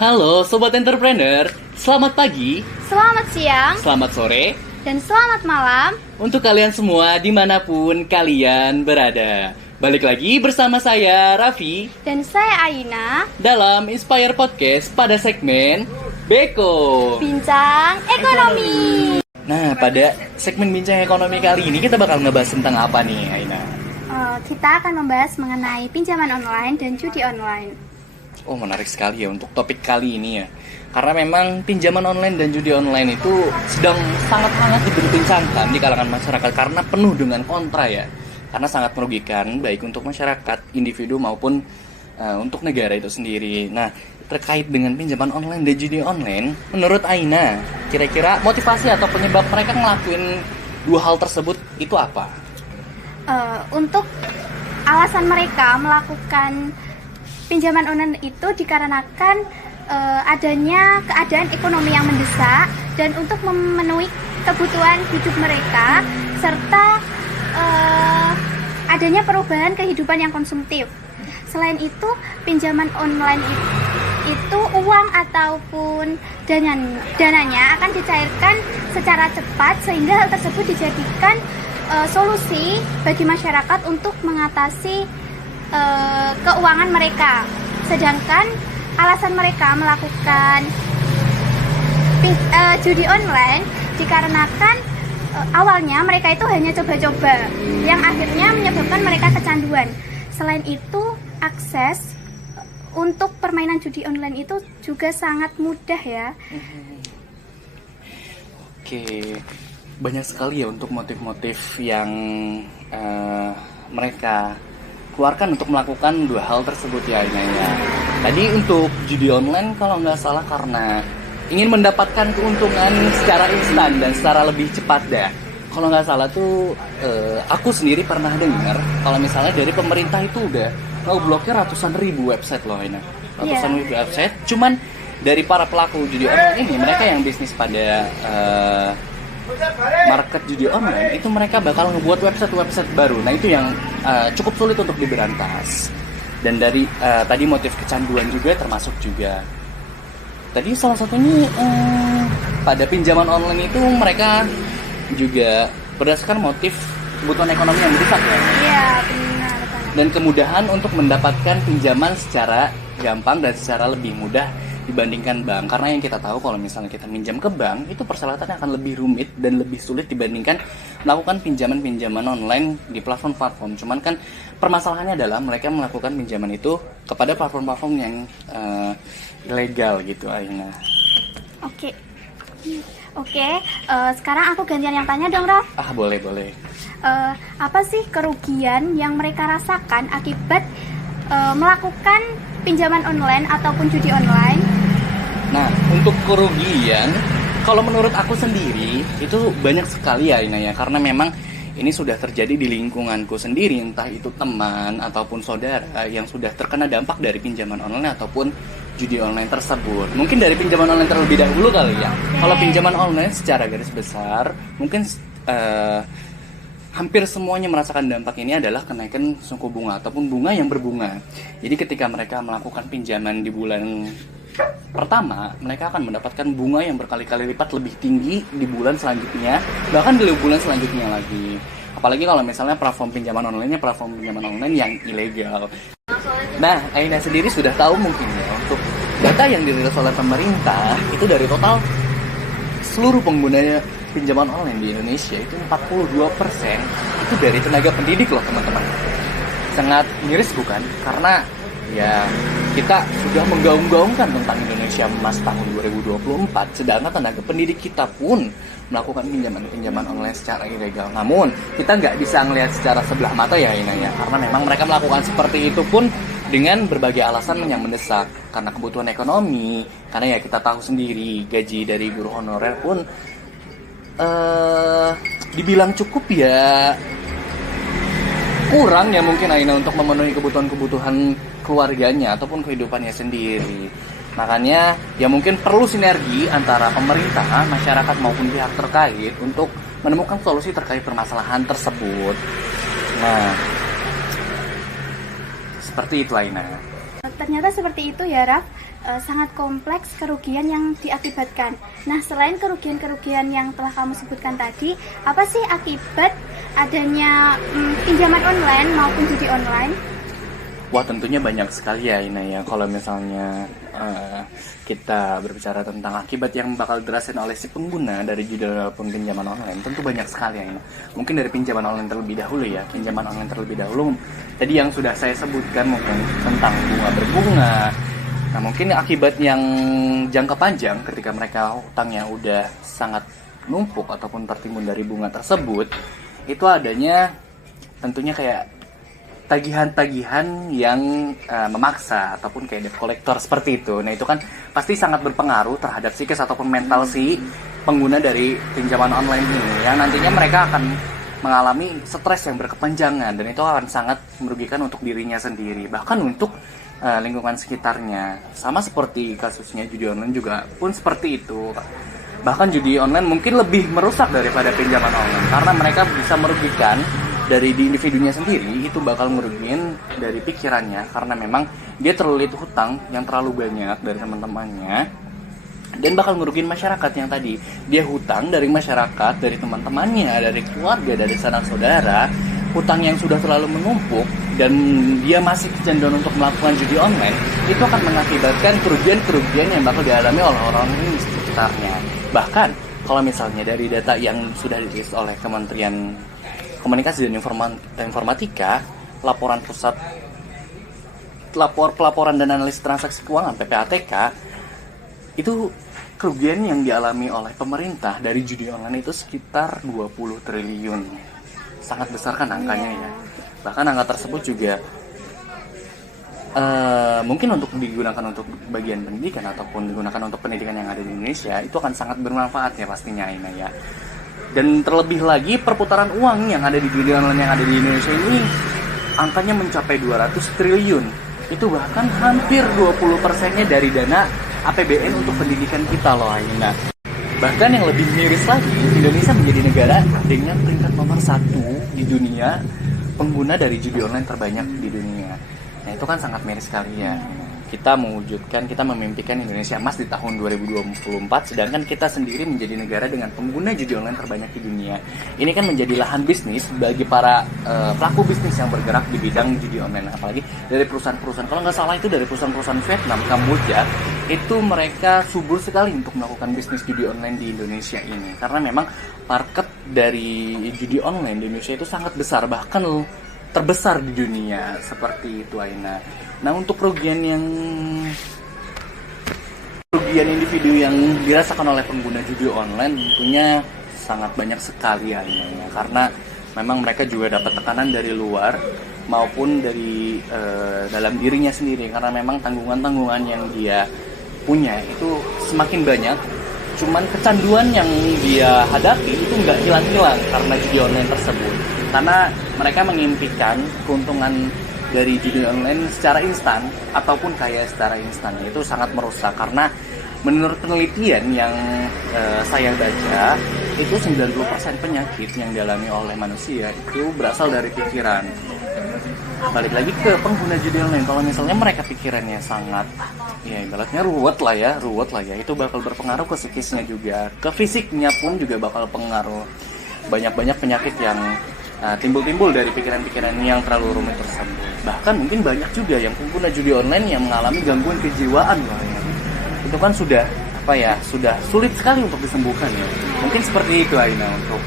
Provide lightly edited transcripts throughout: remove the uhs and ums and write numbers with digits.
Halo Sobat Entrepreneur, selamat pagi, Selamat siang, selamat sore, dan selamat malam. untuk kalian semua dimanapun kalian berada. Balik lagi bersama saya Raffi Dan saya Aina, dalam Inspire Podcast pada segmen Beko. bincang ekonomi. Nah, pada segmen bincang ekonomi kali ini kita bakal ngebahas tentang apa nih, Aina? Kita akan membahas mengenai pinjaman online dan judi online. Oh, menarik sekali ya untuk topik kali ini ya. Karena memang pinjaman online dan judi online itu sedang sangat hangat diperbincangkan di kalangan masyarakat karena penuh dengan kontra ya. Karena sangat merugikan baik untuk masyarakat, individu maupun untuk negara itu sendiri. Nah, terkait dengan pinjaman online dan judi online, menurut Aina, kira-kira motivasi atau penyebab mereka ngelakuin dua hal tersebut itu apa? Untuk alasan mereka melakukan pinjaman online itu dikarenakan adanya keadaan ekonomi yang mendesak dan untuk memenuhi kebutuhan hidup mereka serta adanya perubahan kehidupan yang konsumtif. Selain itu, pinjaman online itu uang ataupun dananya akan dicairkan secara cepat sehingga hal tersebut dijadikan solusi bagi masyarakat untuk mengatasi keuangan mereka. Sedangkan alasan mereka melakukan judi online dikarenakan awalnya mereka itu hanya coba-coba yang akhirnya menyebabkan mereka kecanduan. Selain itu, akses untuk permainan judi online itu juga sangat mudah ya. Oke, banyak sekali ya untuk motif-motif yang mereka keluarkan untuk melakukan dua hal tersebut ya Aina ya. Tadi untuk judi online kalau nggak salah karena ingin mendapatkan keuntungan secara instan dan secara lebih cepat dah. Kalau nggak salah tuh aku sendiri pernah dengar kalau misalnya dari pemerintah itu udah ngeblokir ratusan ribu website loh Aina. Ratusan ribu website. Cuman dari para pelaku judi online ini mereka yang bisnis pada market judi online itu mereka bakal ngebuat website baru. Nah itu yang cukup sulit untuk diberantas. Dan dari tadi motif kecanduan juga termasuk juga. Tadi salah satunya pada pinjaman online itu mereka juga berdasarkan motif kebutuhan ekonomi yang mendesak ya. Iya, benar. Dan kemudahan untuk mendapatkan pinjaman secara gampang dan secara lebih mudah dibandingkan bank. Karena yang kita tahu kalau misalnya kita minjam ke bank itu persyaratannya akan lebih rumit dan lebih sulit dibandingkan melakukan pinjaman-pinjaman online di platform-platform. Cuman kan permasalahannya adalah mereka melakukan pinjaman itu kepada platform-platform yang ilegal gitu Aina. Oke, sekarang aku gantian yang tanya dong, Raf. Boleh. Apa sih kerugian yang mereka rasakan akibat melakukan pinjaman online ataupun judi online? Nah, untuk kerugian, kalau menurut aku sendiri itu banyak sekali ya Ina ya, karena memang ini sudah terjadi di lingkunganku sendiri, entah itu teman ataupun saudara yang sudah terkena dampak dari pinjaman online ataupun judi online tersebut. Mungkin dari pinjaman online terlebih dahulu kali ya. Kalau pinjaman online secara garis besar, mungkin hampir semuanya merasakan dampak ini adalah kenaikan suku bunga ataupun bunga yang berbunga. Jadi ketika mereka melakukan pinjaman di bulan pertama, mereka akan mendapatkan bunga yang berkali-kali lipat lebih tinggi di bulan selanjutnya, bahkan di bulan selanjutnya lagi. Apalagi kalau misalnya platform pinjaman online yang ilegal. Nah, Aina sendiri sudah tahu mungkin ya, untuk data yang dirilis oleh pemerintah itu dari total seluruh pengguna pinjaman online di Indonesia itu 42% itu dari tenaga pendidik loh teman-teman. Sangat miris bukan? Karena ya kita sudah menggaung-gaungkan tentang Indonesia Emas tahun 2024, sedangkan tenaga pendidik kita pun melakukan pinjaman online secara ilegal. Namun kita nggak bisa ngelihat secara sebelah mata ya Ina ya, karena memang mereka melakukan seperti itu pun dengan berbagai alasan yang mendesak, karena kebutuhan ekonomi, karena ya kita tahu sendiri gaji dari guru honorer pun dibilang cukup ya kurang ya mungkin Aina untuk memenuhi kebutuhan keluarganya ataupun kehidupannya sendiri. Makanya ya mungkin perlu sinergi antara pemerintah, masyarakat maupun pihak terkait untuk menemukan solusi terkait permasalahan tersebut. Nah, seperti itu Aina. Ternyata seperti itu ya, Raf. sangat kompleks kerugian yang diakibatkan. Nah, selain kerugian-kerugian yang telah kamu sebutkan tadi, apa sih akibat adanya pinjaman online maupun judi online? Wah, tentunya banyak sekali ya Ina ya. Kalau misalnya kita berbicara tentang akibat yang bakal dirasain oleh si pengguna dari judi maupun pinjaman online, tentu banyak sekali ya Ina. Mungkin dari pinjaman online terlebih dahulu ya. Pinjaman online terlebih dahulu, tadi yang sudah saya sebutkan mungkin tentang bunga berbunga. Nah, mungkin akibat yang jangka panjang ketika mereka hutangnya udah sangat numpuk ataupun tertimbun dari bunga tersebut, itu adanya tentunya kayak tagihan-tagihan yang memaksa ataupun kayak debt collector seperti itu. Nah, itu kan pasti sangat berpengaruh terhadap psikis ataupun mental si pengguna dari pinjaman online ini, yang nantinya mereka akan mengalami stres yang berkepanjangan, dan itu akan sangat merugikan untuk dirinya sendiri, bahkan untuk lingkungan sekitarnya. Sama seperti kasusnya judi online juga pun seperti itu. Bahkan judi online mungkin lebih merusak daripada pinjaman online, karena mereka bisa merugikan dari di individunya sendiri, itu bakal merugikan dari pikirannya, karena memang dia terlilit hutang yang terlalu banyak dari teman-temannya, dan bakal merugikan masyarakat yang tadi dia hutang dari masyarakat, dari teman-temannya, dari keluarga, dari sanak saudara, hutang yang sudah terlalu menumpuk, dan dia masih kecanduan untuk melakukan judi online, itu akan mengakibatkan kerugian-kerugian yang bakal dialami oleh orang di sekitarnya. Bahkan kalau misalnya dari data yang sudah dirilis oleh Kementerian Komunikasi dan Informatika, pelaporan dan analisis transaksi keuangan (PPATK), itu kerugian yang dialami oleh pemerintah dari judi online itu sekitar 20 triliun. Sangat besar kan angkanya ya. Bahkan angka tersebut juga mungkin untuk digunakan untuk bagian pendidikan ataupun digunakan untuk pendidikan yang ada di Indonesia, itu akan sangat bermanfaat ya pastinya Ina ya. Dan terlebih lagi perputaran uang yang ada di judi online yang ada di Indonesia ini angkanya mencapai 200 triliun. Itu bahkan hampir 20%-nya dari dana APBN untuk pendidikan kita loh Aina. Bahkan yang lebih miris lagi, Indonesia menjadi negara dengan peringkat nomor 1 di dunia pengguna dari judi online terbanyak di dunia. Nah, itu kan sangat miris sekali ya. Kita memimpikan Indonesia emas di tahun 2024, sedangkan kita sendiri menjadi negara dengan pengguna judi online terbanyak di dunia. Ini kan menjadi lahan bisnis bagi para pelaku bisnis yang bergerak di bidang judi online, apalagi dari perusahaan-perusahaan. Kalau nggak salah itu dari perusahaan-perusahaan Vietnam, Kamboja, itu mereka subur sekali untuk melakukan bisnis judi online di Indonesia ini, karena memang market dari judi online di Indonesia itu sangat besar, bahkan terbesar di dunia seperti itu Aina. Nah, untuk kerugian individu yang dirasakan oleh pengguna judi online tentunya sangat banyak sekali Aina, karena memang mereka juga dapat tekanan dari luar maupun dari dalam dirinya sendiri, karena memang tanggungan-tanggungan yang dia punya itu semakin banyak. Cuman kecanduan yang dia hadapi itu nggak hilang-hilang karena judi online tersebut, karena mereka mengimpikan keuntungan dari judi online secara instan ataupun kaya secara instan. Itu sangat merusak, karena menurut penelitian yang saya baca, itu 90% penyakit yang dialami oleh manusia itu berasal dari pikiran. Balik lagi ke pengguna judi online, kalau misalnya mereka pikirannya sangat ya ibaratnya ruwet lah ya, itu bakal berpengaruh ke psikisnya juga, ke fisiknya pun juga bakal pengaruh. Banyak penyakit yang timbul dari pikiran-pikiran yang terlalu rumit tersebut. Bahkan mungkin banyak juga yang pengguna judi online yang mengalami gangguan kejiwaan loh ya. Itu kan sudah sulit sekali untuk disembuhkan ya. Mungkin seperti itu Aina untuk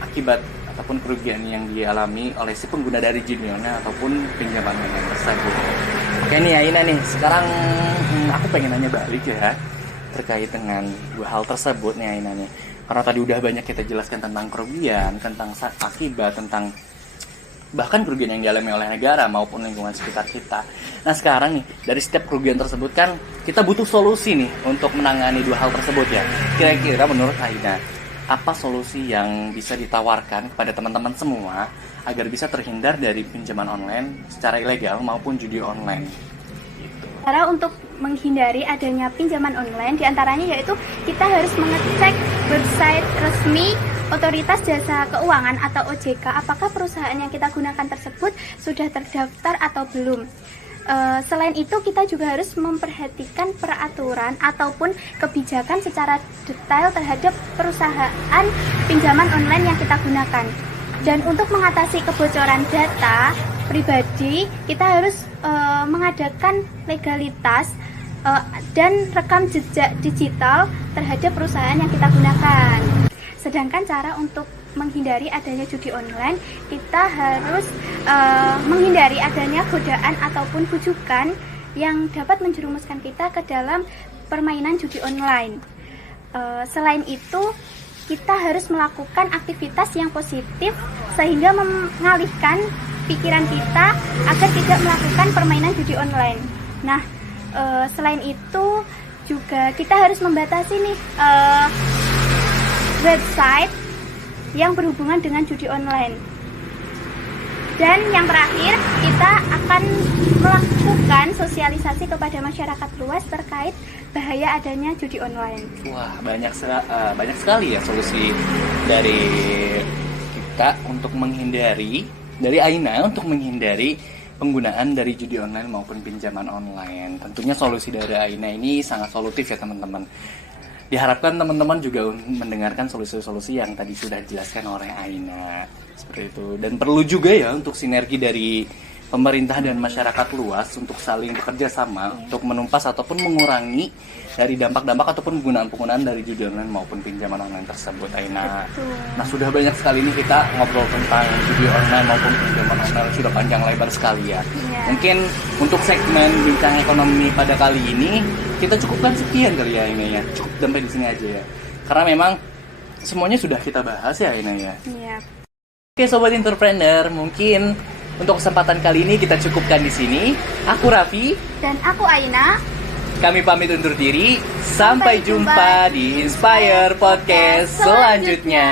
akibat ataupun kerugian yang dialami oleh si pengguna dari judi online ataupun pinjaman online tersebut. Oke nih Aina nih, sekarang aku pengen nanya balik ya terkait dengan dua hal tersebut nih Aina nih. Karena tadi udah banyak kita jelaskan tentang kerugian, tentang akibat, tentang bahkan kerugian yang dialami oleh negara maupun lingkungan sekitar kita. Nah sekarang nih, dari setiap kerugian tersebut kan kita butuh solusi nih untuk menangani dua hal tersebut ya. Kira-kira menurut Aina, apa solusi yang bisa ditawarkan kepada teman-teman semua agar bisa terhindar dari pinjaman online secara ilegal maupun judi online? Cara untuk menghindari adanya pinjaman online diantaranya yaitu kita harus mengecek website resmi Otoritas Jasa Keuangan atau OJK, apakah perusahaan yang kita gunakan tersebut sudah terdaftar atau belum. Selain itu kita juga harus memperhatikan peraturan ataupun kebijakan secara detail terhadap perusahaan pinjaman online yang kita gunakan. Dan untuk mengatasi kebocoran data pribadi, kita harus mengadakan legalitas dan rekam jejak digital terhadap perusahaan yang kita gunakan. Sedangkan cara untuk menghindari adanya judi online, kita harus menghindari adanya godaan ataupun bujukan yang dapat menjerumuskan kita ke dalam permainan judi online. Selain itu, kita harus melakukan aktivitas yang positif sehingga mengalihkan pikiran kita agar tidak melakukan permainan judi online. Nah, selain itu juga kita harus membatasi nih website yang berhubungan dengan judi online. Dan yang terakhir, kita akan melakukan sosialisasi kepada masyarakat luas terkait bahaya adanya judi online. Wah, banyak sekali ya solusi dari kita untuk menghindari, dari Aina untuk menghindari penggunaan dari judi online maupun pinjaman online. Tentunya solusi dari Aina ini sangat solutif ya teman-teman. Diharapkan teman-teman juga mendengarkan solusi-solusi yang tadi sudah dijelaskan oleh Aina. Seperti itu. Dan perlu juga ya untuk sinergi dari pemerintah dan masyarakat luas untuk saling bekerja sama untuk menumpas ataupun mengurangi dari dampak-dampak ataupun penggunaan dari judi online maupun pinjaman online tersebut, Aina. Betul. Nah, sudah banyak sekali nih kita ngobrol tentang judi online maupun pinjaman online, sudah panjang lebar sekali ya. Iya. Mungkin untuk segmen bincang ekonomi pada kali ini kita cukupkan sekian kali ya, Aina ya. Cukup sampai di sini aja ya. Karena memang semuanya sudah kita bahas ya, Aina ya. Iya. Oke Sobat Entrepreneur, mungkin untuk kesempatan kali ini kita cukupkan di sini. Aku Raffi Dan aku Aina. Kami pamit undur diri. Sampai jumpa di Inspire Podcast selanjutnya.